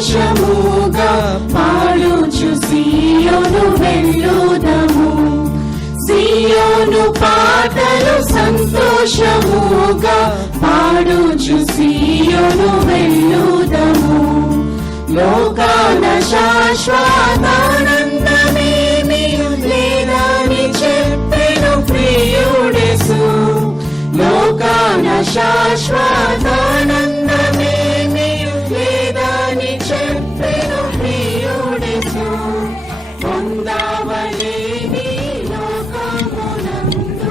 సంతోషముగా పాడుచు సియోను వెళ్ళుదము. సియోను పాటలు సంతోషముగా పాడుచు సియోను వెళ్ళుదము. లోకాన శాశ్వతానందమేమీ లేదని చెప్పెను ప్రియుడేసు. లోకాన శాశ్వతానందమేమీ లేదని చెప్పెను ప్రియుడేసు. పొందవలేని లోకమునందు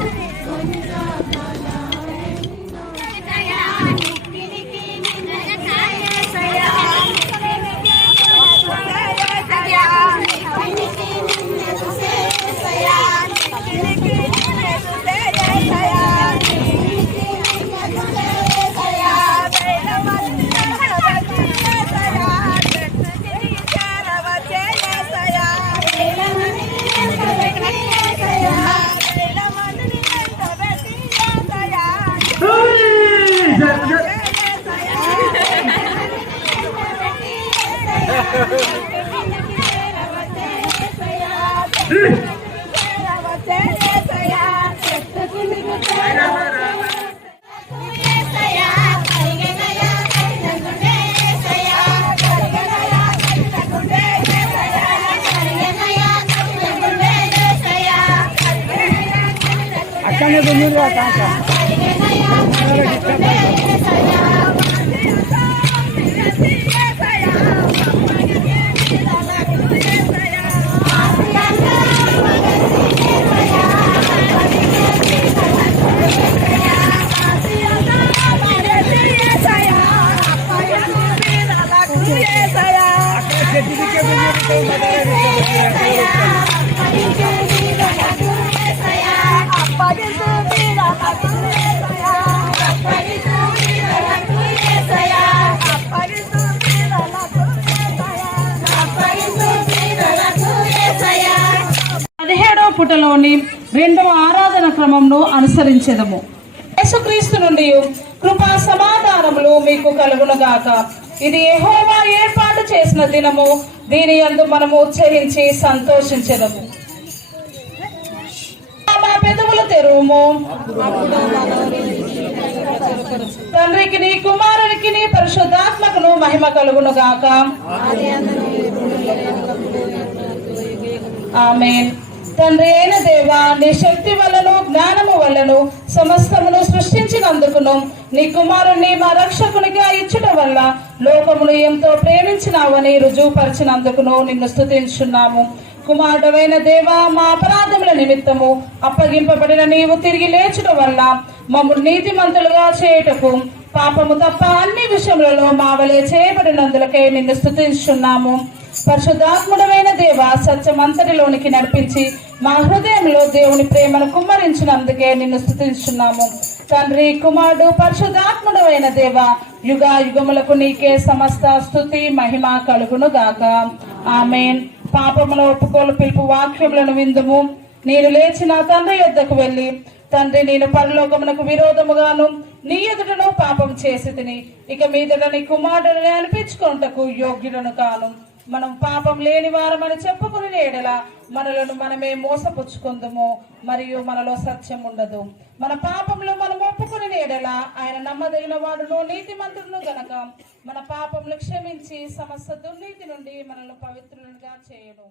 అక్కడనే గుంజురా కాక పుటలోని రెండవ ఆరాధన క్రమంను అనుసరించెదము. యేసుక్రీస్తు నుండి కృపా సమాధానములు మీకు కలుగునుగాక. ఇది యెహోవా ఏర్పాటు చేసిన దినము, దీని యందు మనము ఉత్సహించి సంతోషించెదము. మా పెదవులు తెరువుము, తండ్రికి నీ కుమారునికి నీ పరిశుద్ధాత్మకును మహిమ కలుగునుగాక. ఆమేన్. తండ్రి అయిన దేవా, నీ శక్తి వలను జ్ఞానము వలను సమస్తమును సృష్టించినందుకును నీ కుమారుణ్ణి మా రక్షకునిగా ఇచ్చుట వల్ల లోకమును ఎంతో ప్రేమించినావని రుజువుపరిచినందుకును నిన్ను స్తుతించున్నాము. కుమారుడవైన దేవా, మా అపరాధముల నిమిత్తము అప్పగింపబడిన నీవు తిరిగి లేచుట వల్ల మమ్మల్ని నీతిమంతులుగా చేయుటకు పాపము తప్ప అన్ని విషయములలో మా వలె చేయబడినందులకే నిన్ను స్తుతించున్నాము. పరిశుద్ధాత్ముడమైన దేవ, సత్యమంతటిలోనికి నడిపించి మా హృదయంలో దేవుని ప్రేమను కుమ్మరించినందుకే నిన్ను స్తుతించున్నాము. తండ్రి, కుమారుడు, పరిశుద్ధాత్ముడమైన దేవ, యుగా యుగములకు నీకే సమస్త స్తుతి మహిమ కలుగును గాక. ఆమేన్. పాపముల ఒప్పుకోలు పిలుపు వాక్యములను విందుము. నేను లేచిన తండ్రి యొద్దకు వెళ్ళి, తండ్రి, నేను పరలోకమునకు విరోధముగాను నీ ఎదుటను పాపం చేసి తిని ఇక మీదట నీ కుమారుడిని అనిపించుకొనుటకు యోగ్యులను కాను. మనం పాపం లేని వారమని చెప్పుకుని ఎడల మనలను మనమే మోసపుచ్చుకుందుము, మరియు మనలో సత్యం ఉండదు. మన పాపంలో మనం ఒప్పుకుని ఎడల ఆయన నమ్మదగిన వాడును నీతిమంతుడును గనక మన పాపములు క్షమించి సమస్త దుర్నీతి నుండి మనల్ని పవిత్రులుగా చేయను.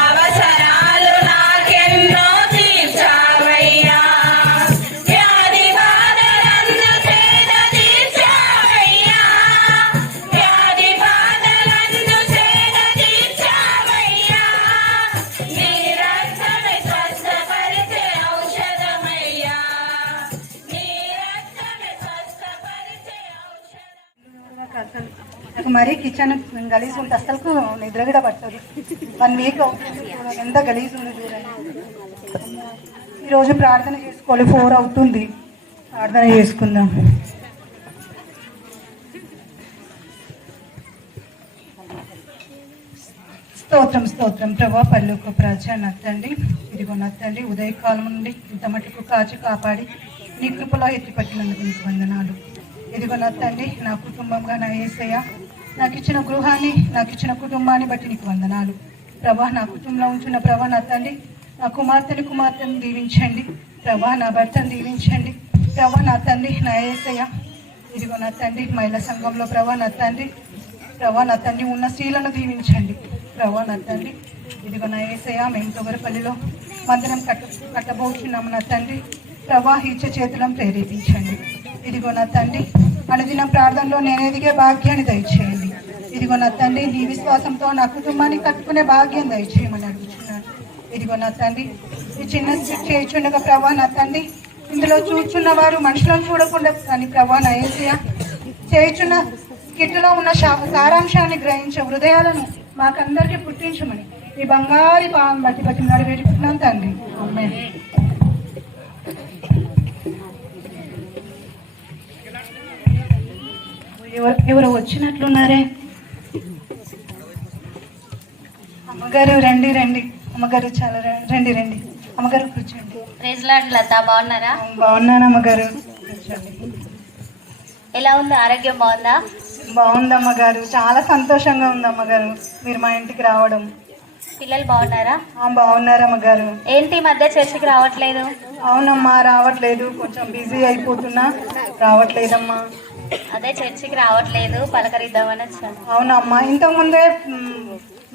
అవసరాలు నాకెన్నో తీర్చావయ్యా. అసలు నాకు మరీ కిచెన్ గలీజ్ ఉంటే అసలు నిద్ర కూడా పట్టదు. 1 వీక్ అవుతుంది చూడండి ఎంత గలీజ్ ఉంది చూడండి. ఈరోజు ప్రార్థన చేసుకోవాలి, 4 అవుతుంది, ప్రార్థన చేసుకుందాం. స్తోత్రం స్తోత్రం ప్రభా, పల్లెకు ప్రజ నత్తండి, ఇదిగో నత్తండి, ఉదయకాలం నుండి ఇంత మటుకు కాచి కాపాడి నీ కృపలో ఎత్తిపట్టినందుకు నీకు వందనాలు. ఇదిగో నత్తండి, నా కుటుంబంగా నా యేసయ్య నాకు ఇచ్చిన గృహాన్ని, నాకు ఇచ్చిన కుటుంబాన్ని బట్టి నీకు వందనాలు ప్రభా. నా కుటుంబంలో ఉంటున్న ప్రభా నత్తండి, నా కుమార్తెను దీవించండి ప్రభా, నా భర్తను దీవించండి ప్రభా నా తండ్రి, నా యేసయ్య. ఇదిగో నా తండ్రి, మహిళా సంఘంలో ప్రభా నా తండ్రి, ఉన్న స్త్రీలను దీవించండి ప్రభా నా తండ్రి. ఇదిగో నా యేసయ్య, మేము తొగరపల్లిలో మందిరం కట్టబోతున్నాము నా తండ్రి ప్రభా, ఇచ్చే చేతులను ప్రేరేపించండి. ఇదిగో నా తండ్రి, అనుదిన ప్రార్థనలో నేను ఎదిగే భాగ్యాన్ని దయచేయండి. ఇదిగో నా తండ్రి, నీ విశ్వాసంతో నా కుటుంబాన్ని కట్టుకునే భాగ్యం దయచేయమని అడుగుతున్నాను. ఇదిగో నా తండ్రి, ఈ చిన్న చేయుచుండగా ప్రభా నా తండ్రి, ఇందులో చూచున్న వారు మనుషులను చూడకుండా కానీ ప్రభా నా యేసయ్య, చేయుచున్న కిట్టులో ఉన్న సారాంశాన్ని గ్రహించే హృదయాలను మాకందరికీ పుట్టించమని ఈ బంగారు పాము బట్టి బట్టి నడిపెట్టుకుంటున్నాం తండ్రి. ఆమేన్. ఎవరు వచ్చినట్లున్నారే? అమ్మగారు రండి రండి, అమ్మగారు చాలా రండి రండి, అమ్మగారు కూర్చోండి. ప్రైజ్ లార్డ్ లత, బాగున్నారా? బాగున్నాను అమ్మగారు, కూర్చోండి. ఎలా ఉంది, ఆరోగ్యం బాగుందా? బాగుంది అమ్మగారు, చాలా సంతోషంగా ఉంది అమ్మగారు మీరు మా ఇంటికి రావడం. పిల్లలు బాగున్నారా? బాగున్నారు అమ్మగారు. ఏంటి ఈ మధ్య చర్చికి రావట్లేదు? అవునమ్మా, రావట్లేదు, కొంచెం బిజీ అయిపోతున్నా, రావట్లేదమ్మా. అదే చర్చికి రావట్లేదు, పలకరిద్దామని వచ్చాను. అవునమ్మా, ఇంతకుముందే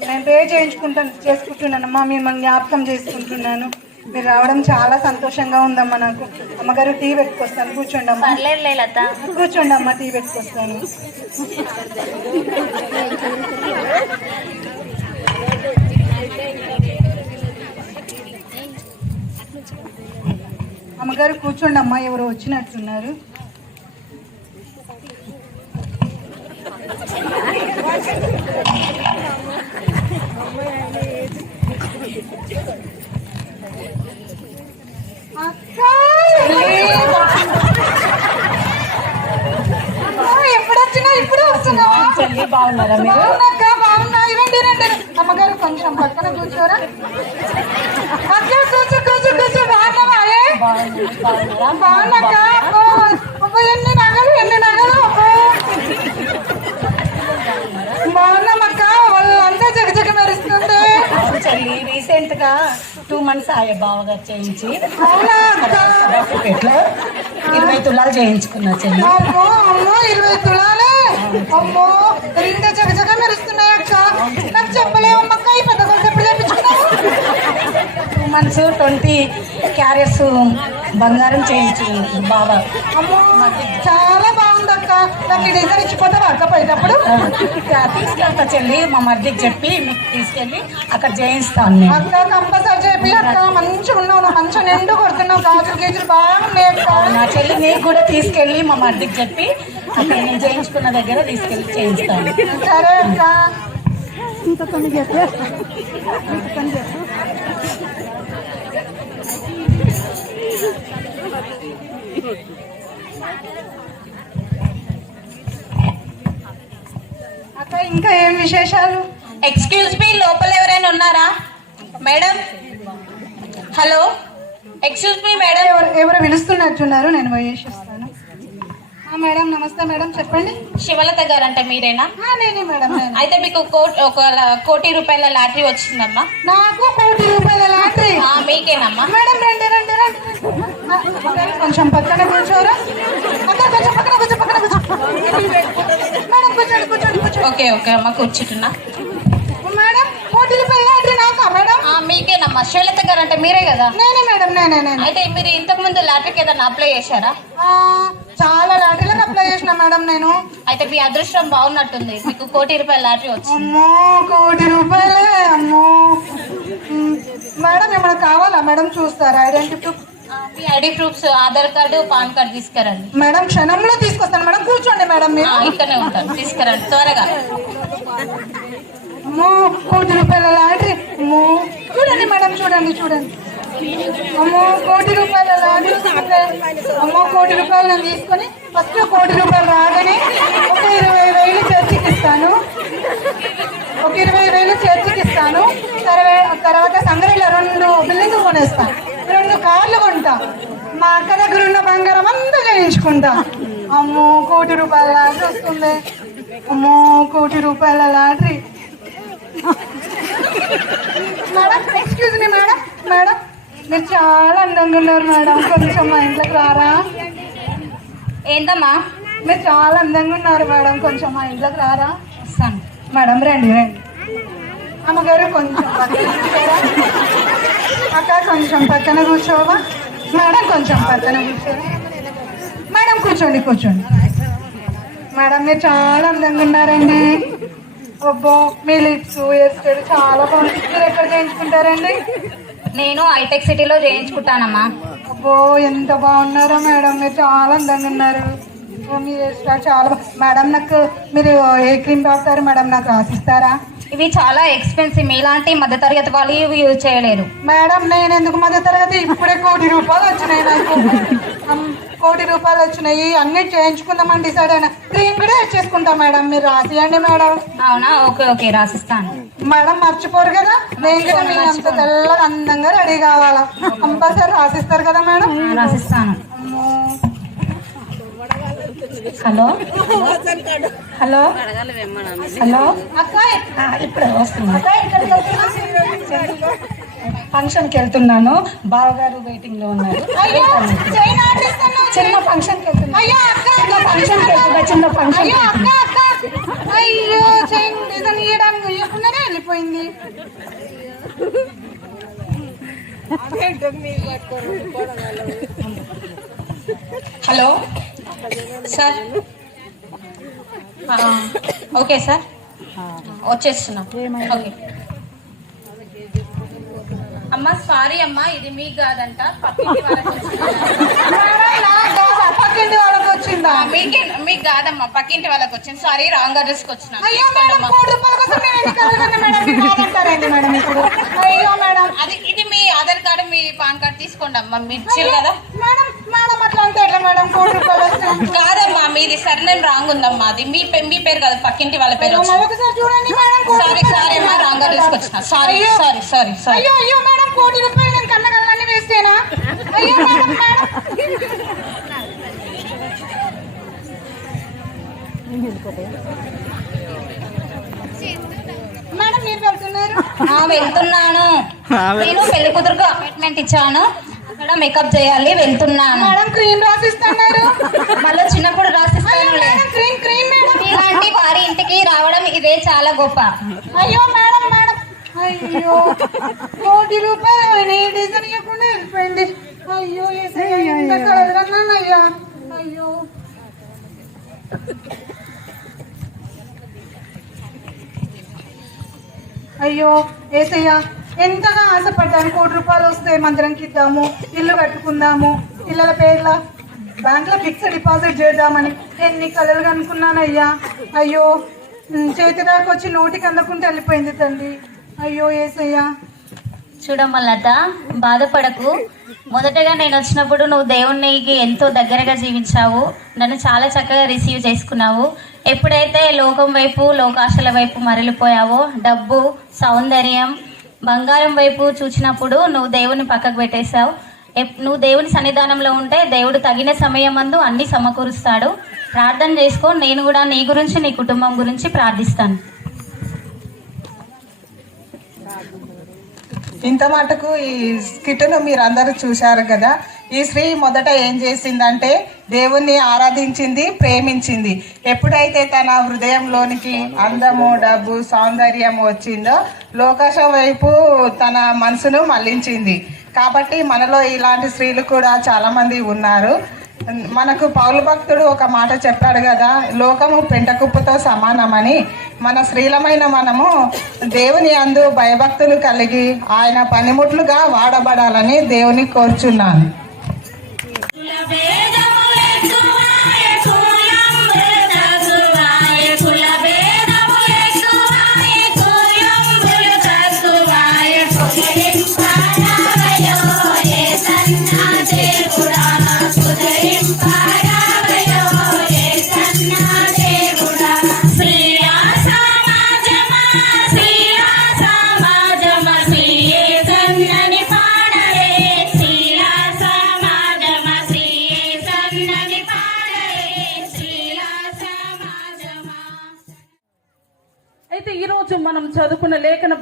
నేను పే చేసుకుంటున్నానమ్మా, మిమ్మల్ని జ్ఞాపకం చేసుకుంటున్నాను. మీరు రావడం చాలా సంతోషంగా ఉందమ్మా నాకు. అమ్మగారు టీ పెట్టుకొస్తాను, కూర్చోండి అమ్మా. పర్లేదులే లత, కూర్చోండి అమ్మా, టీ పెట్టుకొస్తాను. అమ్మగారు కూర్చోండి అమ్మా, ఎవరు వచ్చినట్టున్నారు. ఎప్పుడొచ్చినా ఇప్పుడు వస్తున్నా. బాగున్నారా? రండి రండి, అమ్మగారు కొంచెం పక్కన కూర్చోరా. అక్క కూర్చో కూర్చో కూర్చో. బాగున్నాక ఎన్ని నగలు బాగున్నామక్క, వాళ్ళంతా జగజగ మెరుస్తుంది. రీసెంట్ గా 2 months ఆయా బావగారు చేయించి అవునా అక్క? 20 తులాలు చేయించుకున్నా చెల్లి. అమ్మో అమ్మో, 20 తులాలే? అమ్మో, ఇంత జగజగ మెరుస్తున్నాయి అక్క. నాకు చెప్పలేమమ్మక్క, ఈ పెద్ద కొలత ఎప్పుడు చేయించుకున్నావు? 2 months 20 క్యారెట్స్ బంగారం చేయించు బావా. అమ్మో, చాలా బాగుంది అక్క. నాకు ఈ డిజైన్ ఇచ్చిపోతావా అక్క పోయేటప్పుడు? తీసుకెళ్తా చెల్లి, మా మర్దికి చెప్పి మీకు తీసుకెళ్ళి అక్కడ చేయిస్తాను నేను. అక్క కంపల్సరీ చెప్పి అక్క, మంచిగా ఉన్నావు, నువ్వు మంచిగా నిండు కొడుతున్నావు, గాజులు గీజులు బాగున్నాయి అక్క. నా చెల్లి నీకు కూడా తీసుకెళ్ళి మా మర్దికి చెప్పి అక్కడ నేను చేయించుకున్న దగ్గర తీసుకెళ్ళి చేయిస్తాను. సరే అక్క. అక్క ఇంకా ఏం విశేషాలు? ఎక్స్క్యూజ్ మీ, లోపల ఎవరైనా ఉన్నారా madam? Hello, excuse me madam. ఎవరు పిలుస్తున్నట్టున్నారు, నేను పోయేసి వస్తాను. మేడం నమస్తే మేడం, చెప్పండి. శివలత గారు అంటే మీరేనా? నేనే మేడం. అయితే మీకు 1 కోటి రూపాయల లాటరీ వచ్చిందమ్మా. నాకు 1 కోటి రూపాయల లాటరీ? మీకేనమ్మా. మేడం రండి రండి రండి, కొంచెం పక్కన కూర్చోరా అక్క, కొంచెం పక్కన కూర్చో, పక్కన కూర్చో మేడం. కూర్చోండి కూర్చోండి కూర్చోండి. ఓకే ఓకే అమ్మా, కూర్చుంటున్నా. మేడం 1 కోటి రూపాయల లాటరీ నాకా మేడం? మీకేనమ్మా. శివలత గారు అంటే మీరే కదా? నేనే మేడం, నేనే. అయితే మీరు ఇంతకు ముందు లాటరీకి ఏదైనా అప్లై చేశారా? చాలా లాటరీలకు అప్లై చేసిన మేడం నేను. అయితే మీ అదృష్టం బాగున్నట్టుంది, మీకు 1 కోటి రూపాయల లాటరీ వచ్చింది. అమ్మో, 1 కోటి రూపాయలే? అమ్మో మేడం, ఏమైనా కావాలా మేడం? చూస్తారా? ఐడెంటిటీ మీ ID proofs Aadhaar card PAN card తీసుకురండి. మేడం క్షణంలో తీసుకొస్తాను మేడం, కూర్చోండి మేడం మీరు. ఇక్కడనే ఉంటాను, తీసుకురండి త్వరగా. అమ్మో ₹1,00,00,000 లాటరీ. అమ్మో చూడండి మేడం, చూడండి చూడండి. అమ్మో ₹1,00,00,000 లాటరీ వస్తుంది. అమ్మో ₹1,00,00,000 నేను తీసుకొని ఫస్ట్ ₹1,00,00,000 రాగానే ఒక 20,000 చర్చికి ఇస్తాను. ఒక 20,000 చర్చికి ఇస్తాను. తర్వాత సంగరిలో 2 బిల్డింగ్లు కొనేస్తాను, 2 కార్లు కొంటా, మా అక్క దగ్గర ఉన్న బంగారం అంతా చేయించుకుంటా. అమ్మో ₹1,00,00,000 లాటరీ వస్తుంది. అమ్మో ₹1,00,00,000 lottery. Madam excuse me madam. Madam మీరు చాలా అందంగా ఉన్నారు మేడం, కొంచెం మా ఇంట్లోకి రారా? ఏంటమ్మా? మీరు చాలా అందంగా ఉన్నారు మేడం, కొంచెం మా ఇంట్లోకి రారా? వస్తాను మేడం రండి రండి. అమ్మగారు కొంచెం పక్కన కూర్చోరా? అక్క కొంచెం పక్కన కూర్చోవా? మేడం కొంచెం పక్కన కూర్చోరా? మేడం కూర్చోండి కూర్చోండి. మేడం మీరు చాలా అందంగా ఉన్నారండి. అబ్బో మీ లిప్స్ హెయిర్ చాలా బాగుంది. మీరు ఎక్కడ చేయించుకుంటారండి? నేను హైటెక్ సిటీలో చేయించుకుంటానమ్మా. అబ్బో ఎంత బాగున్నారో మేడం, మీరు చాలా అందంగా ఉన్నారు. మీ హెయిర్ స్టైల్ చాలా మేడం. నాకు మీరు ఏ క్రీమ్ వాడతారు మేడం, నాకు రాసిస్తారా? ఇవి చాలా ఎక్స్పెన్సివ్, మీలాంటి మధ్యతరగతి వాళ్ళు ఇవి యూజ్ చేయలేరు. మేడం నేను ఎందుకు మధ్య తరగతి? ఇప్పుడే ₹1,00,00,000 వచ్చినాయి నాకు. ₹1,00,00,000 వచ్చినాయి, అన్ని చేయించుకుందామని డిసైడ్ అయినా. క్రీమ్ కూడా చేసుకుంటాం మేడం, మీరు రాసియండి మేడం. అవునా? ఓకే ఓకే రాసిస్తాను. మేడం మర్చిపోరు కదా, నేను కూడా మీ అంత తెల్లగా అందంగా రెడీ కావాలా. కంపల్సరీ రాసిస్తారు కదా మేడం? రాసిస్తాను. హలో హలో హలో అక్క ఇప్పుడు వస్తుంది. అక్క ఇక్కడికి వెళ్తున్నా. ఫంక్షన్కి వెళ్తున్నాను, బావగారు వెయిటింగ్ లో ఉన్నారు. అయ్యో చైన్ ఆర్డర్ ఇస్తాను. చిన్న ఫంక్షన్కి వెళ్తున్నా. అయ్యో అక్క చిన్న ఫంక్షన్కి వెళ్తున్నా. చిన్న ఫంక్షన్. అయ్యో అక్క అక్క అయ్యో చైన్ డిజైన్ ఇవ్వడానికి ఇవ్వకుండానే వెళ్ళిపోయింది. Hello sir. ఓకే సార్ వచ్చేస్తున్నాం. ఓకే అమ్మా సారీ అమ్మా, ఇది మీకు కాదంట, పక్కింటి వాళ్ళకి వచ్చింది. పక్కింటి వాళ్ళకి వచ్చిందా? మీకు కాదమ్మా, పక్కింటి వాళ్ళకి వచ్చింది. సారీ రాంగ్ అడ్రస్ కి వచ్చిన. అయ్యో మేడం ₹1,00,00,000 కోసం నేను ఎన్ని కలగలను మేడం, మీరు కాదంటారండి మేడం ఇప్పుడు. అయ్యో మేడం అది ఇది మీ ఆధార్ కార్డు మీ పాన్ కార్డు తీసుకోండి అమ్మా, మీరు ఇచ్చారు కదా. మేడం మేడం అట్లా అంటే ఎట్లా మేడం? ₹1,00,00,000 వస్తాయి. కాదమ్మా మీది సర్నేమ్ రాంగ్ ఉందమ్మా, అది మీ పేరు కాదు, పక్కింటి వాళ్ళ పేరు వచ్చింది. మరొకసారి చూడండి మేడం. సారీ సారీ అమ్మా, రాంగ్ అడ్రస్ కి వచ్చిన. Sorry sorry sorry sorry. అయ్యో అయ్యో మేడం ₹1,00,00,000 నేను కన్నగలన్నీ వేస్తేనా? అయ్యో మేడం మేడం మేడం మీరు వెళ్తున్నారు? వెళ్తున్నాను. నేను పెళ్లి కూతురుకు అపాయింట్మెంట్ ఇచ్చాను, అక్కడ మేకప్ చేయాలి, వెళ్తున్నాను. మేడం క్రీమ్ రాసిస్తున్నారు. మళ్ళీ చిన్నప్పుడు రాసిస్తాను. Madam cream cream madam. ఇలాంటి వారి ఇంటికి రావడం ఇదే చాలా గొప్ప. అయ్యో మేడం మేడం అయ్యో ₹1,00,00,000 డిజైన్ ఇవ్వకుండా వెళ్ళిపోయింది. అయ్యో ఎంత కలగన్నానయ్యా. అయ్యో అయ్యో ఏసయ్య ఎంతగా ఆశపడ్డాను, ₹1,00,00,000 వస్తే మందిరంకి ఇద్దాము, ఇల్లు కట్టుకుందాము, పిల్లల పేర్ల బ్యాంక్లో ఫిక్స్డ్ డిపాజిట్ చేద్దామని ఎన్ని కలలుగా అనుకున్నానయ్యా. అయ్యో చేతి దాకా వచ్చి నోటికి అందకుండా వెళ్ళిపోయింది తండ్రి. అయ్యో ఏసయ్యా. చూడమ్మా లత, బాధపడకు. మొదటగా నేను వచ్చినప్పుడు నువ్వు దేవునికి ఎంతో దగ్గరగా జీవించావు, నన్ను చాలా చక్కగా రిసీవ్ చేసుకున్నావు. ఎప్పుడైతే లోకం వైపు లోకాశల వైపు మరలిపోయావో, డబ్బు సౌందర్యం బంగారం వైపు చూసినప్పుడు నువ్వు దేవుని పక్కకు పెట్టేశావు. నువ్వు దేవుని సన్నిధానంలో ఉంటే దేవుడు తగిన సమయం అందు అన్ని సమకూరుస్తాడు. ప్రార్థన చేసుకో, నేను కూడా నీ గురించి నీ కుటుంబం గురించి ప్రార్థిస్తాను. ఇంత మటుకు ఈ స్కిట్ను మీరు అందరూ చూశారు కదా. ఈ స్త్రీ మొదట ఏం చేసిందంటే దేవుణ్ణి ఆరాధించింది, ప్రేమించింది. ఎప్పుడైతే తన హృదయంలోనికి అందము, డబ్బు, సౌందర్యం వచ్చిందో లోకాశ వైపు తన మనసును మళ్లించింది. కాబట్టి మనలో ఇలాంటి స్త్రీలు కూడా చాలామంది ఉన్నారు. మనకు పౌలు భక్తుడు ఒక మాట చెప్పాడు కదా, లోకము పెంటకుప్పతో సమానమని. మన స్త్రీలమైన మనము దేవుని యందు భయభక్తులు కలిగి ఆయన పనిముట్లుగా వాడబడాలని దేవుని కోరుచున్నాను. అయితే ఈరోజు మనం చదువుకున్న లేఖన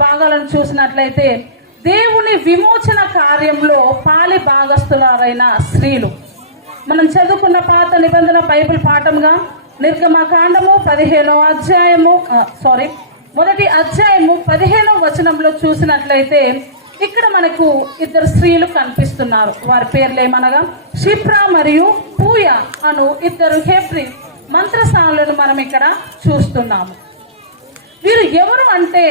భాగాలను చూసినట్లయితే దేవుని విమోచన కార్యంలో పాలి భాగస్థులారైన స్త్రీలు. మనం చదువుకున్న పాత నిబంధన బైబిల్ పాఠంగా నిర్గమకాండము 15వ అధ్యాయము 15వ వచనంలో చూసినట్లయితే ఇక్కడ మనకు ఇద్దరు స్త్రీలు కనిపిస్తున్నారు. వారి పేర్లు ఏమనగా షిప్రా మరియు పూయ అను ఇద్దరు హెబ్రీ మంత్రసానులను మనం ఇక్కడ చూస్తున్నాము. వీరు ఎవరు అంటే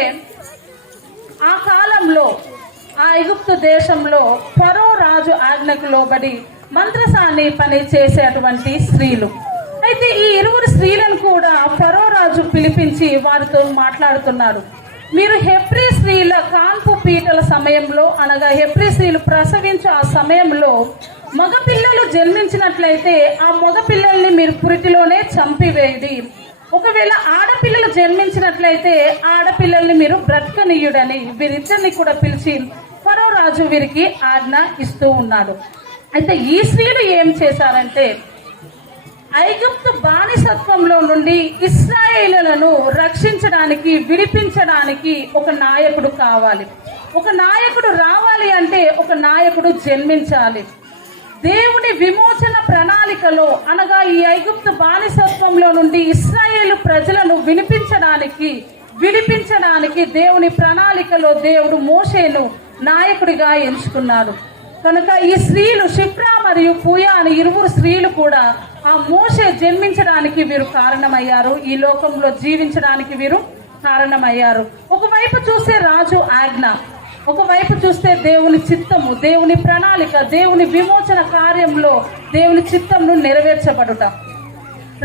ఆ కాలంలో ఆ ఐగుప్తు దేశంలో ఫరో రాజు ఆజ్ఞకు లోబడి మంత్రసాని పని చేసేటువంటి స్త్రీలు. అయితే ఈ ఇరువురు స్త్రీలను కూడా ఫరో రాజు పిలిపించి వారితో మాట్లాడుతున్నాడు. మీరు హెబ్రీ స్త్రీల కాన్పు పీటల సమయంలో అనగా హెబ్రీ స్త్రీలు ప్రసవించే ఆ సమయంలో మగపిల్లలు జన్మించినట్లయితే ఆ మగపిల్లల్ని మీరు పురిటిలోనే చంపివేయండి. ఒకవేళ ఆడపిల్లలు జన్మించినట్లయితే ఆడపిల్లల్ని మీరు బ్రతకనీయుడని వీరిద్దరిని కూడా పిలిచి ఫరో రాజు వీరికి ఆజ్ఞ ఇస్తూ ఉన్నాడు. అయితే ఈ స్త్రీలు ఏం చేశారంటే ఐగుప్తు బానిసత్వంలో నుండి ఇశ్రాయేలులను రక్షించడానికి విడిపించడానికి ఒక నాయకుడు కావాలి. ఒక నాయకుడు రావాలి అంటే ఒక నాయకుడు జన్మించాలి. దేవుని విమోచన ప్రణాళికలో అనగా ఈ ఐగుప్తు బానిసత్వంలో నుండి ఇశ్రాయేలు ప్రజలను విడిపించడానికి దేవుని ప్రణాళికలో దేవుడు మోషేను నాయకుడిగా ఎంచుకున్నాడు. కనుక ఈ స్త్రీలు షిప్రా మరియు పూయ అని ఇరువురు స్త్రీలు కూడా ఆ మోషే జన్మించడానికి వీరు కారణమయ్యారు. ఈ లోకంలో జీవించడానికి వీరు కారణమయ్యారు. ఒకవైపు చూస్తే రాజు ఆజ్ఞ, ఒకవైపు చూస్తే దేవుని చిత్తము, దేవుని ప్రణాళిక, దేవుని విమోచన కార్యంలో దేవుని చిత్తంను నెరవేర్చబడుట.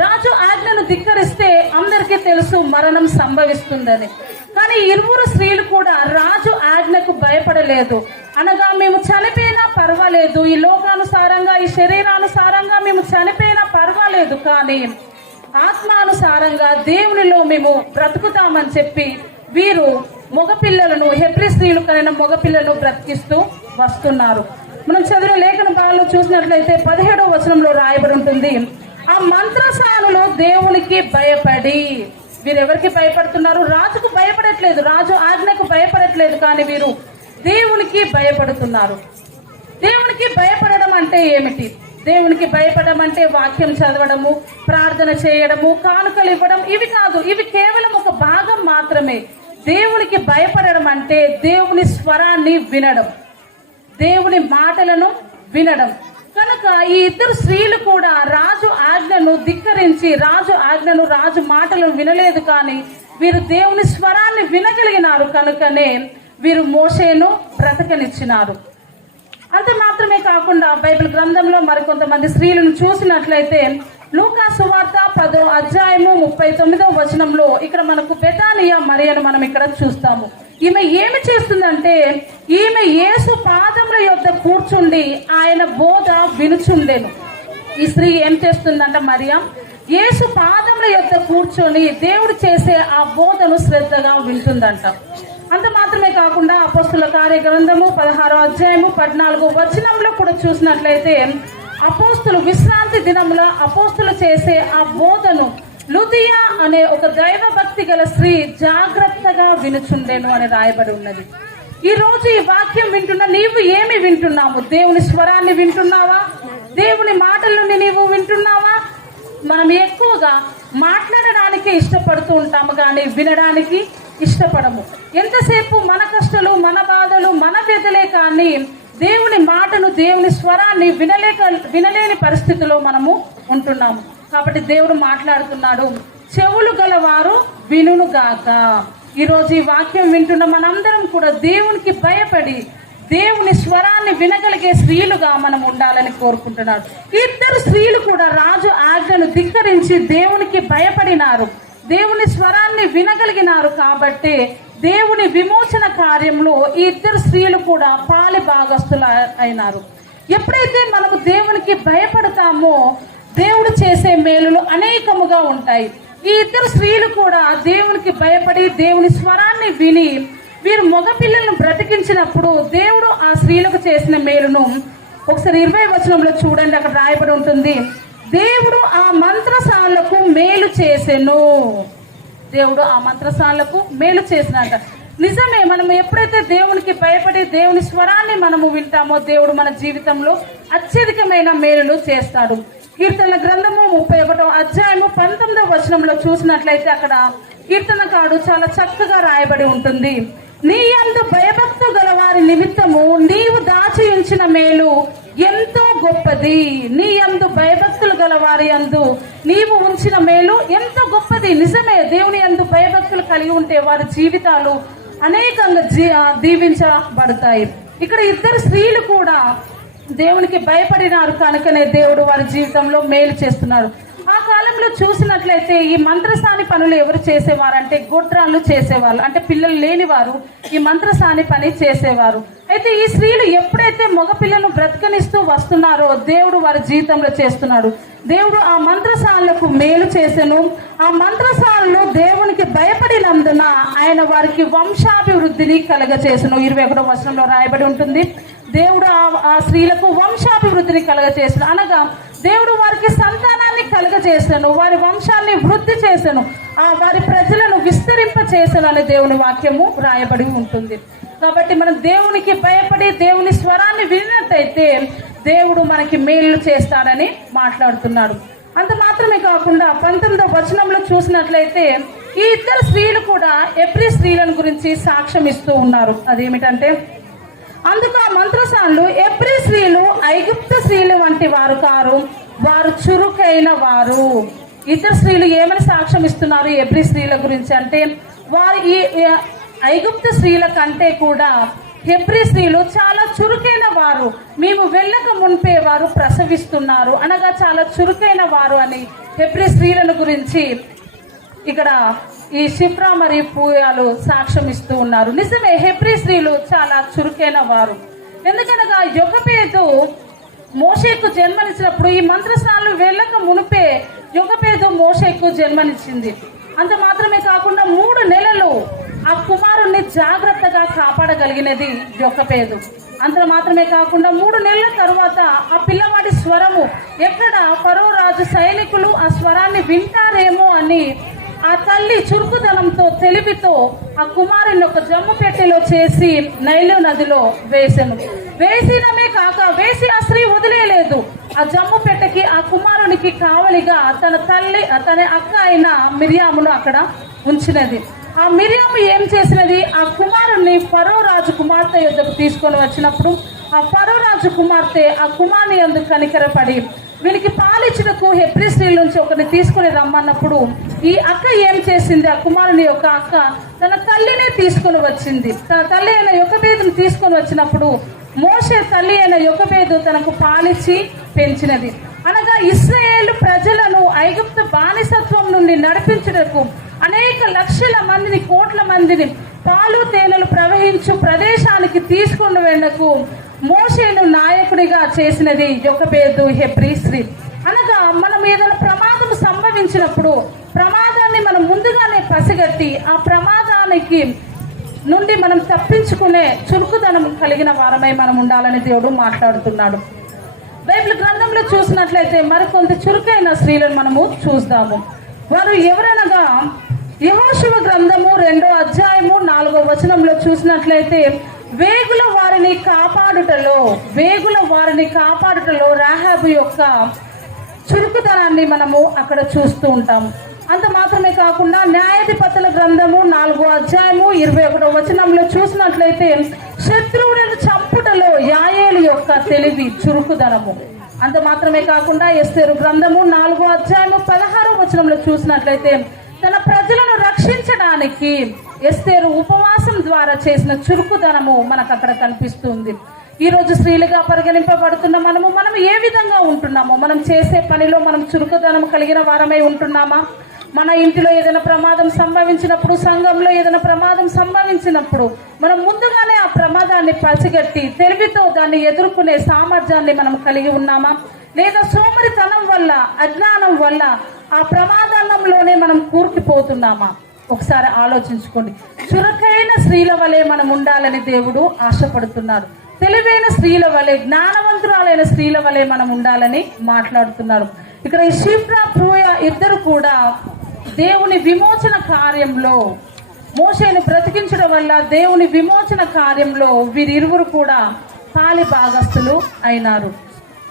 రాజు ఆజ్ఞను ధిక్కరిస్తే అందరికీ తెలుసు మరణం సంభవిస్తుందని. కానీ ఇరువురు స్త్రీలు కూడా రాజు ఆజ్ఞకు భయపడలేదు. అనగా మేము చనిపోయినా పర్వాలేదు, ఈ లోకానుసారంగా ఈ శరీరానుసారంగా మేము చనిపోయినా పర్వాలేదు, కానీ ఆత్మానుసారంగా దేవునిలో మేము బ్రతుకుతామని చెప్పి వీరు మగపిల్లలను హెబ్రీ స్త్రీలు కనిన మగపిల్లలను బ్రతికిస్తూ వస్తున్నారు. మనం చదివిన లేఖన భాగంలో చూసినట్లయితే 17వ వచనంలో రాయబడి ఉంటుంది, ఆ మంత్రసానులు దేవునికి భయపడి. వీరెవరికి భయపడుతున్నారు? రాజుకు భయపడట్లేదు, రాజు ఆజ్ఞకు భయపడట్లేదు, కానీ వీరు దేవునికి భయపడుతున్నారు. దేవునికి భయపడడం అంటే ఏమిటి? దేవునికి భయపడడం అంటే వాక్యం చదవడము, ప్రార్థన చేయడము, కానుకలు ఇవ్వడం ఇవి కాదు. ఇవి కేవలం ఒక భాగం మాత్రమే. దేవునికి భయపడడం అంటే దేవుని స్వరాన్ని వినడం, దేవుని మాటలను వినడం. కనుక ఈ ఇద్దరు స్త్రీలు కూడా రాజు ఆజ్ఞను ధిక్కరించి రాజు మాటలను వినలేదు, కానీ వీరు దేవుని స్వరాన్ని వినగలిగినారు. కనుకనే వీరు మోషేను బ్రతకనిచ్చినారు. అంత మాత్రమే కాకుండా బైబిల్ గ్రంథంలో మరికొంతమంది స్త్రీలను చూసినట్లయితే లూకా సువార్త 10వ అధ్యాయము 39వ వచనంలో ఇక్కడ మనకు బెతానియా మరియను మనం ఇక్కడ చూస్తాము. ఈమె ఏమి చేస్తుందంటే ఈమె యేసు పాదముల యొద్ద కూర్చుండి ఆయన బోధ వినుచుండెను. ఈ స్త్రీ ఏం చేస్తుందంట? మరియా యేసు పాదముల యొద్ద కూర్చొని దేవుడు చేసే ఆ బోధను శ్రద్ధగా వింటుందంట. అంత మాత్రమే కాకుండా అపోస్తుల కార్య గ్రంథము 16వ అధ్యాయము 14వ వచనంలో కూడా చూసినట్లయితే అపోస్తులు విశ్రాంతి దినముల అపోస్తులు చేసే ఆ బోధను లుదియా అనే ఒక దైవ భక్తి గల స్త్రీ జాగ్రత్తగా వినుచుండెను అని రాయబడి ఉన్నది. ఈ రోజు ఈ వాక్యం వింటున్న నీవు ఏమి వింటున్నావు? దేవుని స్వరాన్ని వింటున్నావా? దేవుని మాటల నుండి నీవు వింటున్నావా? మనం ఎక్కువగా మాట్లాడడానికి ఇష్టపడుతూ ఉంటాము, కానీ వినడానికి ఇష్టపడము. ఎంతసేపు మన కష్టాలు, మన బాధలు, మన వ్యధలే, కానీ దేవుని మాటను, దేవుని స్వరాన్ని వినలేని పరిస్థితిలో మనము ఉంటున్నాము. కాబట్టి దేవుడు మాట్లాడుతున్నాడు, చెవులు గలవారు వినుగాక. ఈరోజు ఈ వాక్యం వింటున్న మనందరం కూడా దేవునికి భయపడి దేవుని స్వరాన్ని వినగలిగే స్త్రీలుగా మనం ఉండాలని కోరుకుంటున్నాడు. ఇద్దరు స్త్రీలు కూడా రాజు ఆజ్ఞను ధిక్కరించి దేవునికి భయపడినారు, దేవుని స్వరాన్ని వినగలిగినారు. కాబట్టి దేవుని విమోచన కార్యంలో ఈ ఇద్దరు స్త్రీలు కూడా పాలి భాగస్తులు అయినారు. ఎప్పుడైతే మనము దేవునికి భయపడతామో దేవుడు చేసే మేలులు అనేకముగా ఉంటాయి. ఈ ఇద్దరు స్త్రీలు కూడా దేవునికి భయపడి దేవుని స్వరాన్ని విని వీరు మగ పిల్లలను బ్రతికించినప్పుడు దేవుడు ఆ స్త్రీలకు చేసిన మేలును ఒకసారి 20వ వచనంలో చూడండి, అక్కడ రాయబడి ఉంటుంది, దేవుడు ఆ మంత్రసానులకు మేలు చేసెను. దేవుడు ఆ మంత్రసాలకు మేలు చేసినట. నిజమే, మనం ఎప్పుడైతే దేవునికి భయపడి దేవుని స్వరాన్ని మనము వింటామో దేవుడు మన జీవితంలో అత్యధికమైన మేలులు చేస్తాడు. కీర్తనల గ్రంథము 31వ అధ్యాయము 19వ వచనంలో చూసినట్లయితే అక్కడ కీర్తనకారుడు చాలా చక్కగా రాయబడి ఉంటుంది. నీ యందు భయభక్తు గల వారి నిమిత్తము నీవు దాచి ఉంచిన మేలు ఎంతో గొప్పది. నీ యందు భయభక్తులు గల వారి యందు నీవు ఉంచిన మేలు ఎంతో గొప్పది. నిజమే, దేవుని యందు భయభక్తులు కలిగి ఉంటే వారి జీవితాలు అనేకంగా దీవించబడతాయి. ఇక్కడ ఇద్దరు స్త్రీలు కూడా దేవునికి భయపడినారు కనుకనే దేవుడు వారి జీవితంలో మేలు చేస్తున్నారు. ఆ కాలంలో చూసినట్లయితే ఈ మంత్రసాని పనులు ఎవరు చేసేవారంటే గొడ్రాళ్ళు చేసేవాళ్ళు, అంటే పిల్లలు లేనివారు ఈ మంత్రసాని పని చేసేవారు. అయితే ఈ స్త్రీలు ఎప్పుడైతే మగ పిల్లలను బ్రతకనిస్తూ వస్తున్నారో దేవుడు వారి జీవితంలో చేస్తున్నాడు. దేవుడు ఆ మంత్రసాలకు మేలు చేసెను. ఆ మంత్రసాలను దేవునికి భయపడినందున ఆయన వారికి వంశాభివృద్ధిని కలగచేసెను. 21వ వచనంలో రాయబడి ఉంటుంది. దేవుడు ఆ స్త్రీలకు వంశాభివృద్ధిని కలగచేసెను, అనగా దేవుడు వారికి సంతానాన్ని కలగచేసెను, వారి వంశాన్ని వృద్ధి చేసెను, వారి ప్రజలను విస్తరింప చేసెను అనే దేవుని వాక్యము రాయబడి ఉంటుంది. కాబట్టి మనం దేవునికి భయపడి దేవుని స్వరాన్ని విన్నట్టయితే దేవుడు మనకి మేలు చేస్తాడని మాట్లాడుతున్నాడు. అంత మాత్రమే కాకుండా 19వ వచనంలో చూసినట్లయితే ఈ ఇద్దరు స్త్రీలు కూడా ఎబ్రీ స్త్రీలను గురించి సాక్ష్యం ఇస్తూ ఉన్నారు. అదేమిటంటే, అందుకు ఆ మంత్రసానులు ఎబ్రీ స్త్రీలు ఐగుప్తు స్త్రీలు వంటి వారు కారు, వారు చురుకైన వారు. ఇద్దరు స్త్రీలు ఏమని సాక్ష్యం ఇస్తున్నారు ఎబ్రీ స్త్రీల గురించి అంటే, వారు ఈ ఐగుప్తు స్త్రీల కంటే కూడా హెబ్రీ స్త్రీలు చాలా చురుకైన వారు, మేము వెళ్ళక మున్పే వారు ప్రసవిస్తున్నారు, అనగా చాలా చురుకైన వారు అని హెబ్రీ స్త్రీలను గురించి ఇక్కడ ఈ షిప్రా మరియు పూయాలు సాక్ష్యం ఇస్తూ ఉన్నారు. నిజమే, హెబ్రీ స్త్రీలు చాలా చురుకైన వారు. ఎందుకనగా యొకబేదు మోషేకు జన్మనిచ్చినప్పుడు ఈ మంత్రస్నానాలు వెళ్ళక మునిపే యొకబేదు మోషేకు జన్మనిచ్చింది. అంత మాత్రమే కాకుండా 3 నెలలు ఆ కుమారుణ్ణి జాగ్రత్తగా కాపాడగలిగినది యొకబేదు. అంత మాత్రమే కాకుండా 3 నెలల తరువాత ఆ పిల్లవాడి స్వరము ఎక్కడ ఫరో రాజు సైనికులు ఆ స్వరాన్ని వింటారేమో అని ఆ తల్లి చురుకుదనంతో తెలివితో ఆ కుమారుని ఒక జమ్ము పెట్టెలో చేసి నైలు నదిలో వేసెను. వేసినమే కాక వేసి ఆ స్త్రీ వదిలేలేదు. ఆ జమ్ము పెట్టెకి ఆ కుమారునికి కావలిగా తన అక్క అయిన మిరియామును అక్కడ ఉంచినది. ఆ మిరియాము ఏం చేసినది, ఆ కుమారుణ్ణి ఫరో రాజు కుమార్తె యొద్దకు తీసుకొని వచ్చినప్పుడు ఆ ఫరో రాజు కుమార్తె ఆ కుమారుని యందు కనికరపడి వీనికి పాలిచ్చుటకు హెబ్రీ స్త్రీల నుంచి ఒకరిని తీసుకుని రమ్మన్నప్పుడు ఈ అక్క ఏం చేసింది, ఆ కుమారుని యొక్క అక్క తన తల్లినే తీసుకొని వచ్చింది. తన తల్లి అయిన యొకబేదును తీసుకొని వచ్చినప్పుడు మోషే తల్లి అయిన యొకబేదు తనకు పాలిచ్చి పెంచినది. అనగా ఇశ్రాయేలు ప్రజలను ఐగుప్తు బానిసత్వం నుండి నడిపించుటకు అనేక లక్షల మందిని, కోట్ల మందిని పాలు తేనెలు ప్రవహించు ప్రదేశానికి తీసుకుని వెళ్ళకు మోషేను నాయకుడిగా చేసినది యొకబేదు హెబ్రీ స్త్రీ. అనగా మనం ఏదైనా ప్రమాదం సంభవించినప్పుడు ప్రమాదాన్ని మనం ముందుగానే పసిగట్టి ఆ ప్రమాదానికి నుండి మనం తప్పించుకునే చురుకుదనం కలిగిన వారమై మనం ఉండాలని దేవుడు మాట్లాడుతున్నాడు. బైబిల్ గ్రంథంలో చూసినట్లయితే మరికొంత చురుకైన స్త్రీలను మనము చూద్దాము. వారు ఎవరనగా యెహోషువ గ్రంథము 2వ అధ్యాయము 4వ వచనంలో చూసినట్లయితే వేగుల వారిని కాపాడుటలో రాహాబు యొక్క చురుకుదనాన్ని మనము అక్కడ చూస్తూ ఉంటాము. అంత మాత్రమే కాకుండా న్యాయాధిపతుల గ్రంథము 4వ అధ్యాయము 21వ వచనంలో చూసినట్లయితే శత్రువులను చంపుటలో యాయేలు యొక్క తెలివి, చురుకుదనము. అంత మాత్రమే కాకుండా ఎస్తేరు గ్రంథము 4వ అధ్యాయము 16వ వచనంలో చూసినట్లయితే తన ప్రజలను రక్షించడానికి ఎస్తేరు ఉపవాసం ద్వారా చేసిన చురుకుదనము మనకు అక్కడ కనిపిస్తుంది. ఈ రోజు స్త్రీలుగా పరిగణింపబడుతున్న మనం ఏ విధంగా ఉంటున్నామో, మనం చేసే పనిలో మనం చురుకుదనం కలిగిన వారమై ఉంటున్నామా? మన ఇంటిలో ఏదైనా ప్రమాదం సంభవించినప్పుడు, సంఘంలో ఏదైనా ప్రమాదం సంభవించినప్పుడు మనం ముందుగానే ఆ ప్రమాదాన్ని పసిగట్టి తెలివితో దాన్ని ఎదుర్కొనే సామర్థ్యాన్ని మనం కలిగి ఉన్నామా? లేదా సోమరితనం వల్ల, అజ్ఞానం వల్ల ఆ ప్రమాదంలోనే మనం కూరుకుపోతున్నామా? ఒకసారి ఆలోచించుకోండి. చురుకైన స్త్రీల వలె మనం ఉండాలని దేవుడు ఆశపడుతున్నాడు. తెలివైన స్త్రీల వలె, జ్ఞానవంతురాలైన స్త్రీల వలె మనం ఉండాలని మాట్లాడుతున్నారు. ఇక్కడ ఈ షిప్రా, పూయ ఇద్దరు కూడా దేవుని విమోచన కార్యంలో, మోషేను బ్రతికించడం వల్ల దేవుని విమోచన కార్యంలో వీరిరువురు కూడా పాలి భాగస్థులు అయినారు.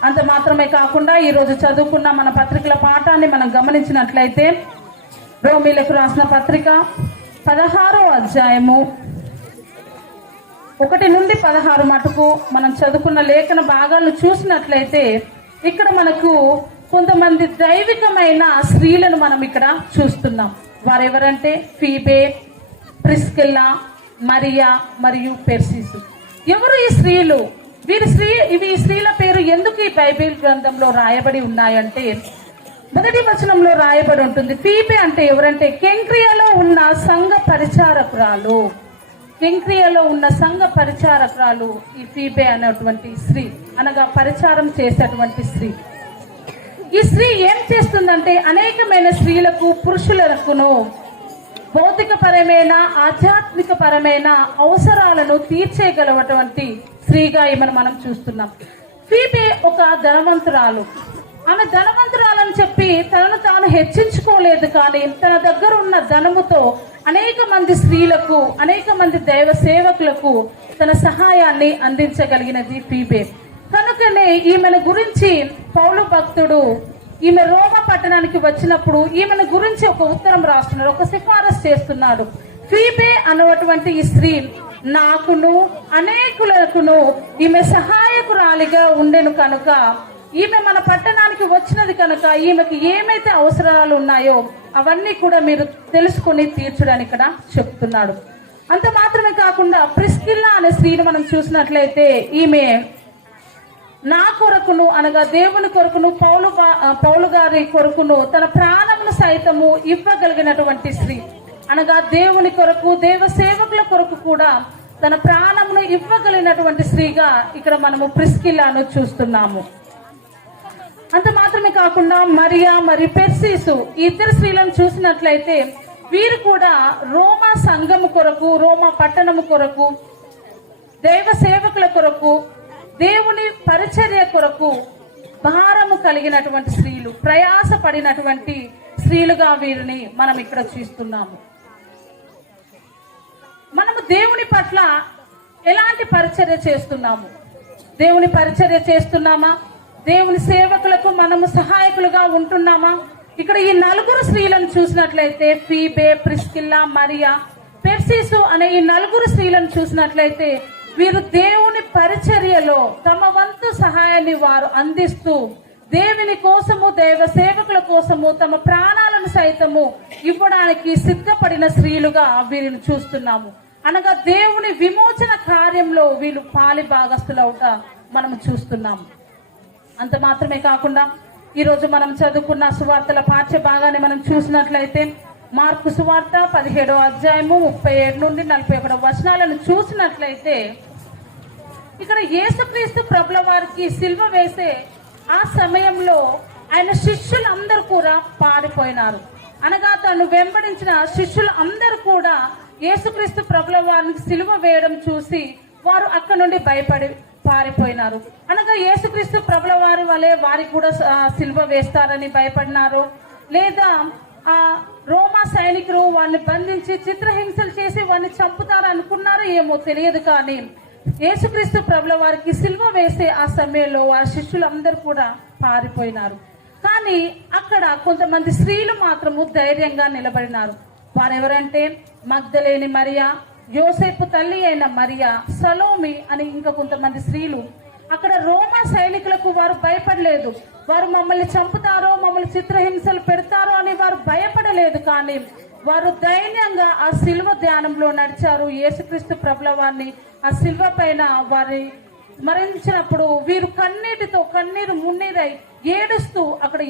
అంత మాత్రమే కాకుండా ఈరోజు చదువుకున్న మన పత్రికల పాఠాన్ని మనం గమనించినట్లయితే రోమీలకు రాసిన పత్రిక 16వ అధ్యాయము 1 నుండి 16 మటుకు మనం చదువుకున్న లేఖన భాగాలను చూసినట్లయితే ఇక్కడ మనకు కొంతమంది దైవికమైన స్త్రీలను మనం ఇక్కడ చూస్తున్నాం. వారెవరంటే ఫీబే, ప్రిస్కిల్లా, మరియా మరియు పెర్సిసు. ఎవరు ఈ స్త్రీలు? ఈ స్త్రీల పేరు ఎందుకు ఈ బైబిల్ గ్రంథంలో రాయబడి ఉన్నాయంటే 1వ వచనంలో రాయబడి ఉంటుంది. ఫీబే అంటే ఎవరంటే కెంక్రియాలో ఉన్న సంఘ పరిచారకురాలు. కెంక్రియాలో ఉన్న సంఘ పరిచారకురాలు ఈ ఫీబే అనేటువంటి స్త్రీ, అనగా పరిచారం చేసేటువంటి స్త్రీ. ఈ స్త్రీ ఏం చేస్తుందంటే అనేకమైన స్త్రీలకు, పురుషులకును భౌతిక పరమైన, ఆధ్యాత్మిక పరమైన అవసరాలను తీర్చేయగలటువంటి స్త్రీగా ఈమెను మనం చూస్తున్నాం. ఫీబే ఒక ధనవంతురాలు. ఆమె ధనవంతురాలని చెప్పి తనను తాను హెచ్చించుకోలేదు, కానీ తన దగ్గర ఉన్న ధనముతో అనేక మంది స్త్రీలకు, అనేక మంది దైవ సేవకులకు తన సహాయాన్ని అందించగలిగినది ఫీబే. కనుకనే ఈమెను గురించి పౌలు భక్తుడు ఈమె రోమ పట్టణానికి వచ్చినప్పుడు ఈమెను గురించి ఒక ఉత్తరం రాస్తున్నాడు, ఒక సిఫారసు చేస్తున్నాడు. ఫీబే అన్నటువంటి ఈ స్త్రీ నాకును అనేకులకును ఈమె సహాయకురాలిగా ఉండెను కనుక, ఈమె మన పట్టణానికి వచ్చినది కనుక ఈమెకి ఏమైతే అవసరాలు ఉన్నాయో అవన్నీ కూడా మీరు తెలుసుకొని తీర్చడానికి ఇక్కడ చెప్తున్నాడు. అంత మాత్రమే కాకుండా ప్రిస్కిల్లా అనే స్త్రీని మనం చూసినట్లయితే ఈమె నా కొరకును, అనగా దేవుని కొరకును, పౌలు గారి కొరకును తన ప్రాణమును సైతము ఇవ్వగలిగినటువంటి స్త్రీ. అనగా దేవుని కొరకు, దేవ సేవకుల కొరకు కూడా తన ప్రాణమును ఇవ్వగలిగినటువంటి స్త్రీగా ఇక్కడ మనము ప్రిస్కిల్లాను చూస్తున్నాము. అంత మాత్రమే కాకుండా మరియా మరియు పెర్సిసు ఈ ఇద్దరు స్త్రీలను చూసినట్లయితే వీరు కూడా రోమా సంఘము కొరకు, రోమా పట్టణము కొరకు, దైవ సేవకుల కొరకు, దేవుని పరిచర్య కొరకు భారము కలిగినటువంటి స్త్రీలు, ప్రయాస పడినటువంటి స్త్రీలుగా వీరిని మనం ఇక్కడ చూస్తున్నాము. మనము దేవుని పట్ల ఎలాంటి పరిచర్య చేస్తున్నాము? దేవుని పరిచర్య చేస్తున్నామా? దేవుని సేవకులకు మనము సహాయకులుగా ఉంటున్నామా? ఇక్కడ ఈ 4 స్త్రీలను చూసినట్లయితే ఫీబే, ప్రిస్కిల్లా, మరియా, పెర్సిసు అనే ఈ 4 స్త్రీలను చూసినట్లయితే వీరు దేవుని పరిచర్యలో తమ వంతు సహాయాన్ని వారు అందిస్తూ దేవుని కోసము, దైవ సేవకుల కోసము తమ ప్రాణాలను సైతము ఇవ్వడానికి సిద్ధపడిన స్త్రీలుగా వీరిని చూస్తున్నాము. అనగా దేవుని విమోచన కార్యంలో వీళ్ళు పాలి భాగస్థులవుట మనం చూస్తున్నాము. అంత మాత్రమే కాకుండా ఈరోజు మనం చదువుకున్న సువార్తల పాఠ్య భాగాన్ని మనం చూసినట్లయితే మార్కు సువార్త 17వ అధ్యాయము 37 నుండి 41 వచనాలను చూసినట్లయితే ఇక్కడ యేసుక్రీస్తు ప్రభుల వారికి సిలువ వేసే ఆ సమయంలో ఆయన శిష్యులందరూ కూడా పారిపోయినారు. అనగా తను వెంబడించిన శిష్యులు అందరూ కూడా యేసుక్రీస్తు ప్రభుల వారికి సిలువ వేయడం చూసి వారు అక్కడ నుండి భయపడి పారిపోయినారు. అనగా యేసుక్రీస్తు ప్రభుల వారి వలె వారికి కూడా సిలువ వేస్తారని భయపడినారు, లేదా ఆ రోమా సైనికులు వారిని బంధించి చిత్రహింసలు చేసి వారిని చంపుతారు అనుకున్నారో ఏమో తెలియదు, కానీ యేసుక్రీస్తు ప్రభుల వారికి సిలువ వేసే ఆ సమయంలో వారి శిష్యులందరూ కూడా పారిపోయినారు. కానీ అక్కడ కొంతమంది స్త్రీలు మాత్రము ధైర్యంగా నిలబడినారు. వారెవరంటే మగ్దలేని మరియా, యోసేపు తల్లి అయిన మరియా, సలోమి అని ఇంకా కొంతమంది స్త్రీలు. అక్కడ రోమా సైనికులకు వారు భయపడలేదు. వారు మమ్మల్ని చంపుతారో, మమ్మల్ని చిత్రహింసలు పెడతారో అని వారు భయపడలేదు, కానీ వారు ధైర్యంగా ఆ సిలువ ధ్యానంలో నడిచారు. యేసుక్రీస్తు ప్రభుల వారిని ఆ సిలువ పైన వారి స్మరించినప్పుడు వీరు కన్నీరు మున్నీరై ఏడుస్తూ అక్కడ